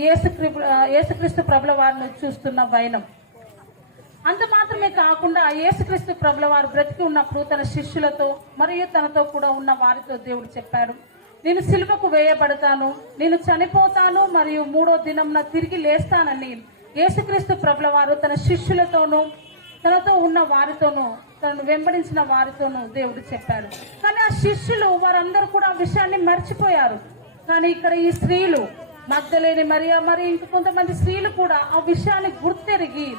యేసుక్రీస్తు ప్రభుల వారిని చూస్తున్న వైనం. అంత మాత్రమే కాకుండా యేసుక్రీస్తు ప్రభుల వారు బ్రతికి ఉన్నప్పుడు తన శిష్యులతో మరియు తనతో కూడా ఉన్న వారితో దేవుడు చెప్పాడు, నేను సిలువకు వేయబడతాను, నేను చనిపోతాను, మరియు 3వ దినంన తిరిగి లేస్తానని యేసుక్రీస్తు ప్రభుల వారు తన శిష్యులతోనూ తనతో ఉన్న వారితోనూ తనను వెంబడించిన వారితోనూ దేవుడు చెప్పాడు. కానీ ఆ శిష్యులు వారందరూ కూడా ఆ విషయాన్ని మర్చిపోయారు. కానీ ఇక్కడ ఈ స్త్రీలు మగ్దలేని మరియా మరి ఇంక కొంతమంది స్త్రీలు కూడా ఆ విషయాన్ని గుర్తెరిగి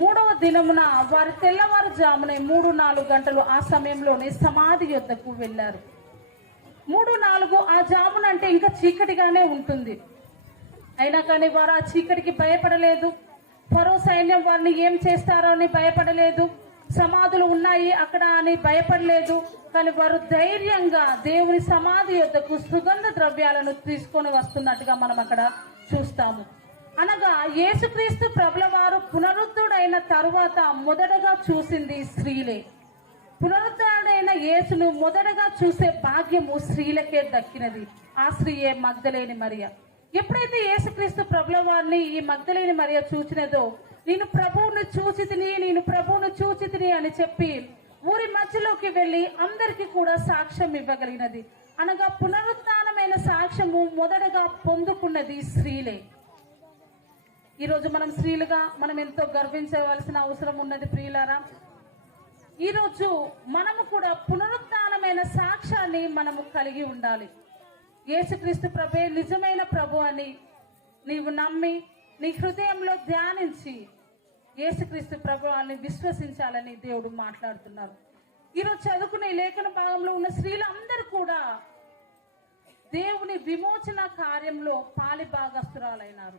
3వ దినమున వారి తెల్లవారుజామునే 3-4 గంటలు ఆ సమయంలోనే సమాధి యొద్దకు వెళ్ళారు. 3-4 ఆ జామున అంటే ఇంకా చీకటిగానే ఉంటుంది. అయినా కానీ వారు ఆ చీకటికి భయపడలేదు. ఫరో సైన్యం వారిని ఏం చేస్తారో అని భయపడలేదు. సమాధులు ఉన్నాయి అక్కడ అని భయపడలేదు. కానీ వారు ధైర్యంగా దేవుని సమాధి యొద్దకు సుగంధ ద్రవ్యాలను తీసుకొని వస్తున్నట్టుగా మనం అక్కడ చూస్తాము. అనగా యేసుక్రీస్తు ప్రభుల వారు పునరుద్ధుడైన తరువాత మొదటగా చూసింది స్త్రీలే. పునరుద్ధుడైన యేసును మొదటగా చూసే భాగ్యము స్త్రీలకే దక్కినది. ఆ స్త్రీయే మగ్దలేని మరియ. ఎప్పుడైతే యేసుక్రీస్తు ప్రభుల వారిని ఈ మగ్దలేని మరియ చూచినదో, నేను ప్రభువును చూచితిని అని చెప్పి ఊరి మధ్యలోకి వెళ్ళి అందరికీ కూడా సాక్ష్యం ఇవ్వగలిగినది. అనగా పునరుత్థానమైన సాక్ష్యము మొదటగా పొందుకున్నది స్త్రీలే. ఈరోజు మనం స్త్రీలుగా మనం ఎంతో గర్వించవలసిన అవసరం ఉన్నది ప్రియులారా. ఈరోజు మనము కూడా పునరుత్థానమైన సాక్ష్యాన్ని మనము కలిగి ఉండాలి. యేసుక్రీస్తు ప్రభే నిజమైన ప్రభు అని నీవు నమ్మి నీ హృదయంలో ధ్యానించి యేసుక్రీస్తు ప్రభువాన్ని విశ్వసించాలని దేవుడు మాట్లాడుతున్నారు. ఈరోజు చదువుకునే లేఖన భాగంలో ఉన్న స్త్రీలందరూ కూడా దేవుని విమోచన కార్యంలో పాలి భాగస్తురాలైనారు.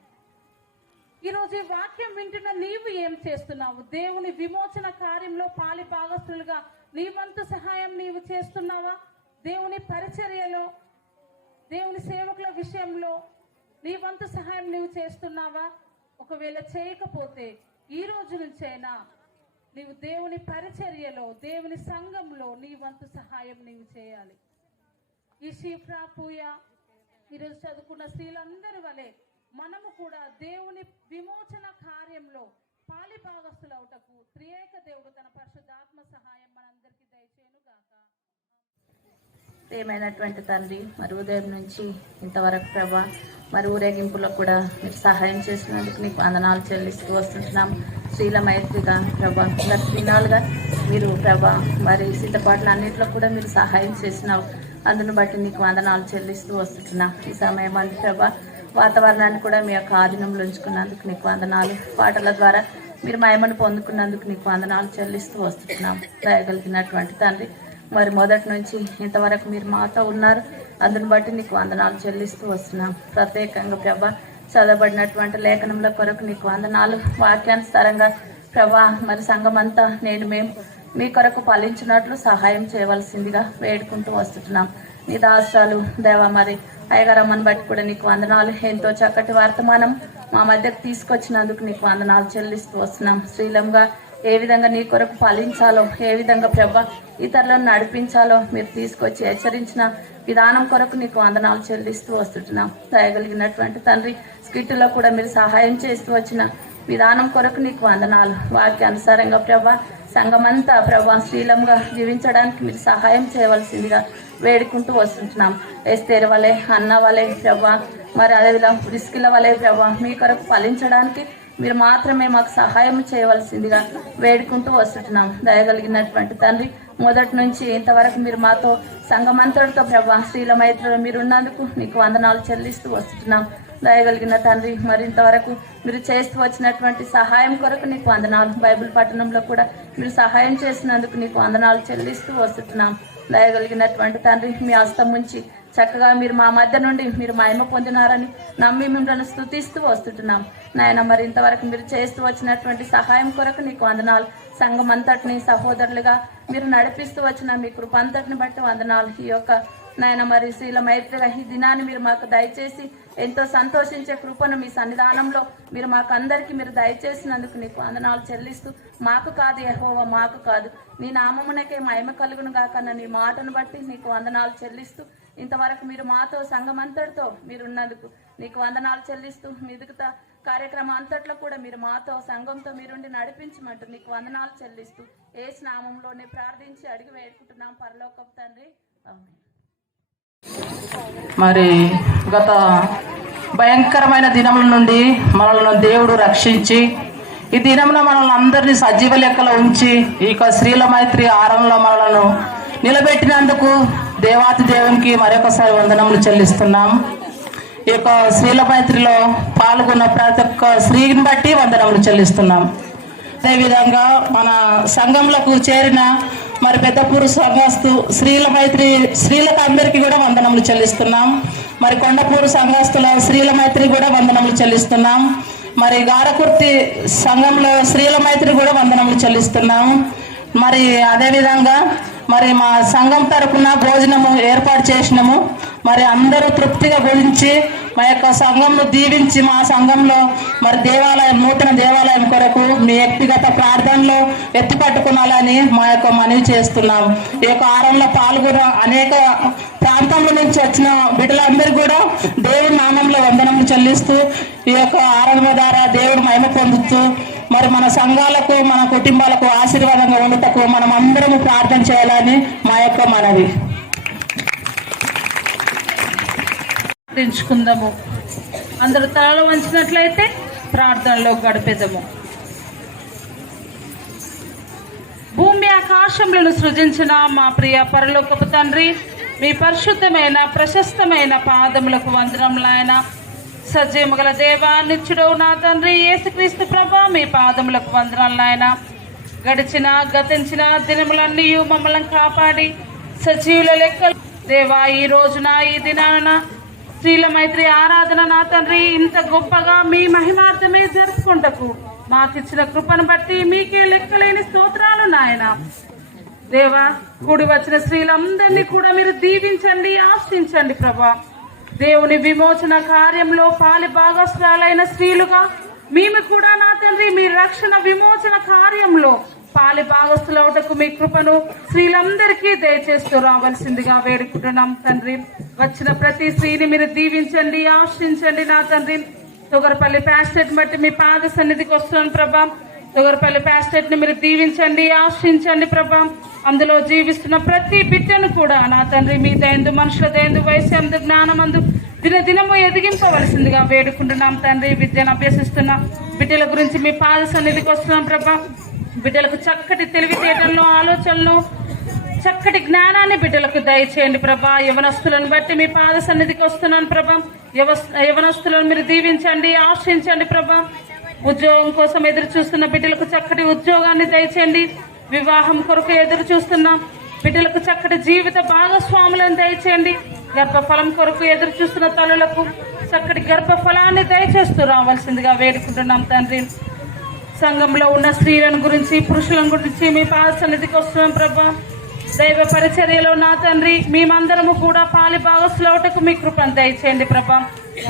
ఈరోజు ఈ వాక్యం వింటున్న నీవు ఏం చేస్తున్నావు? దేవుని విమోచన కార్యంలో పాలి భాగస్తులుగా నీ వంతు సహాయం నీవు చేస్తున్నావా? దేవుని పరిచర్యలో, దేవుని సేవకుల విషయంలో నీ వంతు సహాయం నీవు చేస్తున్నావా? ఒకవేళ చేయకపోతే ఈ రోజు నుంచైనా నీవు దేవుని పరిచర్యలో, దేవుని సంఘంలో నీ వంతు సహాయం నీవు చేయాలి. ఈ శిఫ్రా పూయ ఈరోజు చదువుకున్న స్త్రీలందరి వలె మనము కూడా దేవుని విమోచన కార్యంలో పాలి భాగస్తులవుటకు త్రియేక దేవుడు తన పరిశుద్ధాత్మ సహాయం మనందరికీ దయచేయును గాక. ప్రియమైనటువంటి తండ్రి, మరి ఉదయం నుంచి ఇంతవరకు ప్రభా మరి ఊరేగింపులో కూడా మీరు సహాయం చేసినందుకు నీకు వందనాలు చెల్లిస్తూ వస్తుంటున్నాం. స్త్రీల మైత్రిగా ప్రభా గత దినాలుగా మీరు ప్రభా మరి సిద్ధపాట్ల అన్నింటిలో కూడా మీరు సహాయం చేసినావు. అందును బట్టి నీకు వందనాలు చెల్లిస్తూ వస్తుంటున్నాం. ఈ సమయం అంది ప్రభా వాతావరణాన్ని కూడా మీ యొక్క ఆధీనంలో ఉంచుకున్నందుకు నీకు వందనాలు. పాటల ద్వారా మీరు మహిమను పొందుకున్నందుకు నీకు వందనాలు చెల్లిస్తూ వస్తుంటున్నాం. దయగలిగినటువంటి తండ్రి, మరి మొదటి నుంచి ఇంతవరకు మీరు మాతో ఉన్నారు. అందుని బట్టి నీకు వందనాలు చెల్లిస్తూ వస్తున్నాం. ప్రత్యేకంగా ప్రభా చదవబడినటువంటి లేఖనంల కొరకు నీకు వందనాలు. వాక్యానుసారంగా ప్రభా మరి సంఘమంతా మేము మీ కొరకు ఫలించినట్లు సహాయం చేయవలసిందిగా వేడుకుంటూ వస్తున్నాం. నీ దాసాలు దేవా మరి అయ్యగారమ్మని బట్టి కూడా నీకు వందనాలు. ఎంతో చక్కటి వర్తమానం మా మధ్యకు తీసుకొచ్చినందుకు నీకు వందనాలు చెల్లిస్తూ వస్తున్నాం. శ్రీలంగా ఏ విధంగా నీ కొరకు ఫలించాలో, ఏ విధంగా ప్రభా ఇతరులను నడిపించాలో మీరు తీసుకొచ్చి హెచ్చరించిన విధానం కొరకు నీకు వందనాలు చెల్లిస్తూ వస్తున్నాం. దయగలిగినటువంటి తండ్రి, స్కిట్టులో కూడా మీరు సహాయం చేస్తూ వచ్చిన విధానం కొరకు నీకు వందనాలు. వాక్యానుసారంగా ప్రభా సంఘమంతా ప్రభా శ్రీలంగా జీవించడానికి మీరు సహాయం చేయవలసిందిగా వేడుకుంటూ వస్తుంటున్నాం. ఎస్తేరు వలె, అన్న వలె ప్రభా మరి అదేవిధంగా రిస్కిల వలె ప్రభా మీ కొరకు ఫలించడానికి మీరు మాత్రమే మాకు సహాయం చేయవలసిందిగా వేడుకుంటూ వస్తున్నాం. దయగలిగినటువంటి తండ్రి, మొదటి నుంచి ఇంతవరకు మీరు మాతో సంఘమంతటితో ప్రభా స్త్రీల మైత్రిలో మీరు ఉన్నందుకు నీకు వందనాలు చెల్లిస్తూ వస్తున్నాం. దయగలిగిన తండ్రి, మరి ఇంతవరకు మీరు చేస్తూ వచ్చినటువంటి సహాయం కొరకు నీకు వందనాలు. బైబిల్ పట్టణంలో కూడా మీరు సహాయం చేసినందుకు నీకు వందనాలు చెల్లిస్తూ వస్తున్నాం. దయగలిగినటువంటి తండ్రి, మీ హస్తం నుంచి చక్కగా మీరు మా మధ్య నుండి మీరు మహిమ పొందినారని నమ్మి మిమ్మల్ని స్తుతిస్తూ వస్తుంటున్నాం. నాయన మరి ఇంతవరకు మీరు చేస్తూ వచ్చినటువంటి సహాయం కొరకు నీకు వందనాలు. సంఘం అంతటిని సహోదరులుగా మీరు నడిపిస్తూ వచ్చిన మీ కృప అంతటిని బట్టి వందనాలు. ఈ యొక్క నాయన మరి శ్రీల మైత్రిగా ఈ దినాన్ని మీరు మాకు దయచేసి ఎంతో సంతోషించే కృపను మీ సన్నిధానంలో మీరు మాకు అందరికీ మీరు దయచేసినందుకు నీకు వందనాలు చెల్లిస్తూ, మాకు కాదు యెహోవా, మాకు కాదు నీ నామమునకే మహిమ కలుగును గాక నీ మాటను బట్టి నీకు వందనాలు చెల్లిస్తూ, ఇంతవరకు మీరు మాతో సంఘం అంతటితో మీరున్నందుకు నీకు వందనాలు చెల్లిస్తూ, మిగతా కార్యక్రమం అంతట్లో కూడా మీరు మాతో సంఘంతో మీరుండి నడిపించమంటూ నీకు వందనాలు చెల్లిస్తూ యేసు నామంలోనే ప్రార్థించి అడిగి వేడుకుంటున్నాం పరలోకపు తండ్రి, ఆమేన్. మరి గత భయంకరమైన దినముల నుండి మనల్ని దేవుడు రక్షించి ఈ దినమున మనల్ని అందరినీ సజీవ లెక్కలో ఉంచి ఈ యొక్క స్త్రీల మైత్రి ఆరంలో మనలను నిలబెట్టినందుకు దేవాతి దేవునికి మరొకసారి వందనములు చెల్లిస్తున్నాం. ఈ యొక్క స్త్రీల మైత్రిలో పాల్గొన్న ప్రతి ఒక్క స్త్రీని బట్టి వందనములు చెల్లిస్తున్నాం. అదేవిధంగా మన సంఘంలోకి చేరిన మరి పెద్దపూరు సంఘస్థు స్త్రీల మైత్రి స్త్రీలకు అందరికీ కూడా వందనములు చెల్లిస్తున్నాం. మరి కొండపూరు సంఘస్థుల స్త్రీల మైత్రి కూడా వందనములు చెల్లిస్తున్నాం. మరి గారకుర్తి సంఘంలో స్త్రీల మైత్రి కూడా వందనములు చెల్లిస్తున్నాం. మరి అదేవిధంగా మరి మా సంఘం తరపున భోజనము ఏర్పాటు చేసినాము. మరి అందరూ తృప్తిగా గురించి మా యొక్క సంఘంను దీవించి మా సంఘంలో మరి దేవాలయం నూతన దేవాలయం కొరకు మీ వ్యక్తిగత ప్రార్థనలో ఎత్తిపట్టుకునాలని మా యొక్క మనవి చేస్తున్నాం. ఈ యొక్క ఆరంలో పాల్గొన్న అనేక ప్రాంతాల నుంచి వచ్చిన బిడ్డలందరూ కూడా దేవుడి నామంలో వందనములు చెల్లిస్తూ ఈ యొక్క ఆరాధన ద్వారా దేవుడు మహిమ పొందుతూ మరి మన సంఘాలకు మన కుటుంబాలకు ఆశీర్వాదంగా ఉండటకు మనం అందరము ప్రార్థన చేయాలని మా యొక్క మనవి. ప్రార్థించుకుందాము. అందరూ తలలు వంచినట్లయితే ప్రార్థనలో గడిపేదము. భూమి ఆకాశములను సృజించిన మా ప్రియ పరలోకపు తండ్రి, మీ పరిశుద్ధమైన ప్రశస్తమైన పాదములకు వందనములైన సజీవము గల దేవా, నిత్యుడవు నా తండ్రి యేసుక్రీస్తు ప్రభా, మీ పాదములకు వందనాలైన గతించిన దినములన్నీ మమ్మల్ని కాపాడి సజీవుల లెక్కలు దేవా, ఈ రోజున ఈ దినాన స్త్రీల మైత్రి ఆరాధన నా తండ్రి ఇంత గొప్పగా మీ మహిమార్థమే జరుపుకుంటకు మాకిచ్చిన కృపను బట్టి మీకే లెక్కలేని స్తోత్రాలు నాయన. దేవా, కూడి వచ్చిన స్త్రీలందరినీ కూడా మీరు దీవించండి, ఆశించండి ప్రభా. దేవుని విమోచన కార్యంలో పాలి భాగస్వాలైన స్త్రీలుగా మేము కూడా నా తండ్రి మీ రక్షణ విమోచన కార్యంలో పాలి భాగస్థులవుటకు మీ కృపను స్త్రీలందరికీ దయచేస్తూ రావాల్సిందిగా వేడుకుంటున్నాం తండ్రి. వచ్చిన ప్రతి స్త్రీని మీరు దీవించండి, ఆశించండి నా తండ్రి. తొగరపల్లి ప్యాస్టెట్ బట్టి మీ పాద సన్నిధికి వస్తున్నాను ప్రభా. తొగరపల్లి ప్యాస్టెట్ ని మీరు దీవించండి, ఆశించండి ప్రభా. అందులో జీవిస్తున్న ప్రతి బిడ్డను కూడా నా తండ్రి మీ దయందు మనుషుల దయందు వయసు అందు జ్ఞానమందు దినదినము ఎదిగింపవలసిందిగా వేడుకుంటున్నాం తండ్రి. విద్యను అభ్యసిస్తున్న బిడ్డల గురించి మీ పాద సన్నిధికి వస్తున్నాం ప్రభా. బిడ్డలకు చక్కటి తెలివితేటలను ఆలోచనలను చక్కటి జ్ఞానాన్ని బిడ్డలకు దయచేయండి ప్రభా. యవనస్తులను బట్టి మీ పాద సన్నిధికి వస్తున్నాను ప్రభా. యవనస్తులను మీరు దీవించండి, ఆశించండి ప్రభా. ఉద్యోగం కోసం ఎదురు చూస్తున్న బిడ్డలకు చక్కటి ఉద్యోగాన్ని దయచేయండి. వివాహం కొరకు ఎదురు చూస్తున్నాం బిడ్డలకు చక్కటి జీవిత భాగస్వాములను దయచేయండి. గర్భఫలం కొరకు ఎదురు చూస్తున్న తల్లులకు చక్కటి గర్భఫలాన్ని దయచేస్తూ రావాల్సిందిగా వేడుకుంటున్నాం తండ్రి. సంఘంలో ఉన్న స్త్రీలను గురించి పురుషులను గురించి మీ పాద సన్నిధికి వస్తున్నాం ప్రభా. దైవ పరిచర్యలో నా తండ్రి మేమందరము కూడా పాలి భాగస్సులవుటకు మీ కృపను దయచేయండి ప్రభా.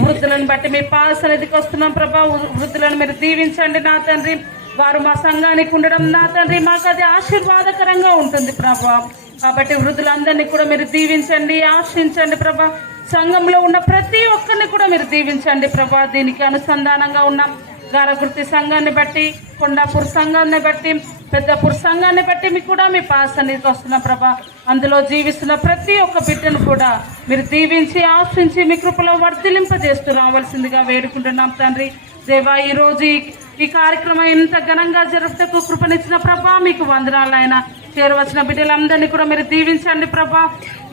వృద్ధులను బట్టి మీ పాద సన్నిధికి వస్తున్నాం ప్రభా. వృద్ధులను మీరు దీవించండి నా తండ్రి. వారు మా సంఘానికి ఉండడం నా తండ్రి మాకు అది ఆశీర్వాదకరంగా ఉంటుంది ప్రభా. కాబట్టి వృద్ధులందరినీ కూడా మీరు దీవించండి, ఆశించండి ప్రభా. సంఘంలో ఉన్న ప్రతి ఒక్కరిని కూడా మీరు దీవించండి ప్రభా. దీనికి అనుసంధానంగా ఉన్న గారగుర్తి సంఘాన్ని బట్టి, కొండాపూర్ సంఘాన్ని బట్టి, పెద్దపూర్ సంఘాన్ని బట్టి మీకు కూడా మీ పాద సన్నిధికి వస్తున్న ప్రభా. అందులో జీవిస్తున్న ప్రతి ఒక్క బిడ్డను కూడా మీరు దీవించి ఆశించి మీ కృపలో వర్ధిలింపజేస్తూ రావాల్సిందిగా వేడుకుంటున్నాం తండ్రి. దేవా, ఈరోజు ఈ కార్యక్రమం ఇంత ఘనంగా జరుపుటకు కృపనిచ్చిన ప్రభా మీకు వందనాలైనా. చేరవచ్చిన బిడ్డలందరినీ కూడా మీరు దీవించండి ప్రభా.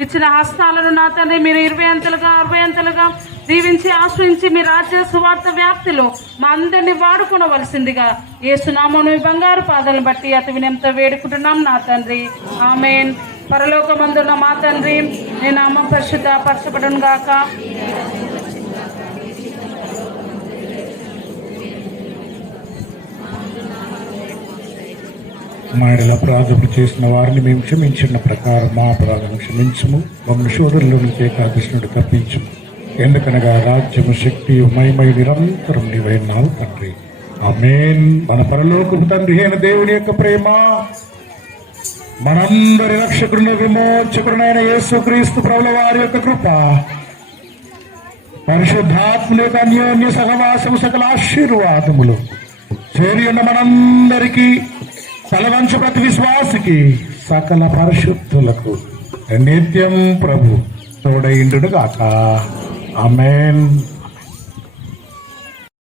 ఇచ్చిన హస్తాలను నా తండ్రి మీరు 20 అంతలుగా 60 అంతలుగా దీవించి ఆశ్రయించి మీ రాజ్య సువార్త వ్యాప్తిలో మా అందరినీ వాడుకొనవలసిందిగా యేసునామమున మీ బంగారు పాదాలను బట్టి అతి వినయంతో వేడుకుంటున్నాం నా తండ్రి, ఆమేన్. పరలోకమందున్న మా తండ్రి, నీ నామం పరిశుద్ధ పరచబడును గాక. మా ఎడల అపరాధములు చేసిన వారిని మేము క్షమించిన ప్రకారం మా అపరాధము క్షమించము, మమ్మల్ని శోధనలో నుంచి ఏకాకృష్ణుడు తప్పించము. ఎందుకనగా రాజ్యము, శక్తి, మహిమయు నిరంతరం నీవైనావు తండ్రి, ఆమేన్. మన పరలోకపు తండ్రి అయిన దేవుని యొక్క ప్రేమ, మనందరి రక్షకుడు విమోచకుడునైన యేసుక్రీస్తు ప్రభుల వారి యొక్క కృప, పరిశుద్ధాత్ముల యొక్క అన్యోన్య సహవాసము, సకల ఆశీర్వాదములు చేరి ఉన్న మనందరికీ, తలవంచు ప్రతి విశ్వాసికి, సకల పరిశుద్ధులకు నిత్యం ప్రభు తోడైండును గాక. ఆమేన్.